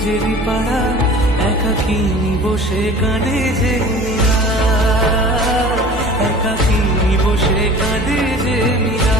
কাগজেরই পাড়া, একাকিনী বসে কাঁদে যে মীরা, একাকিনী বসে কাঁদে যে মীরা।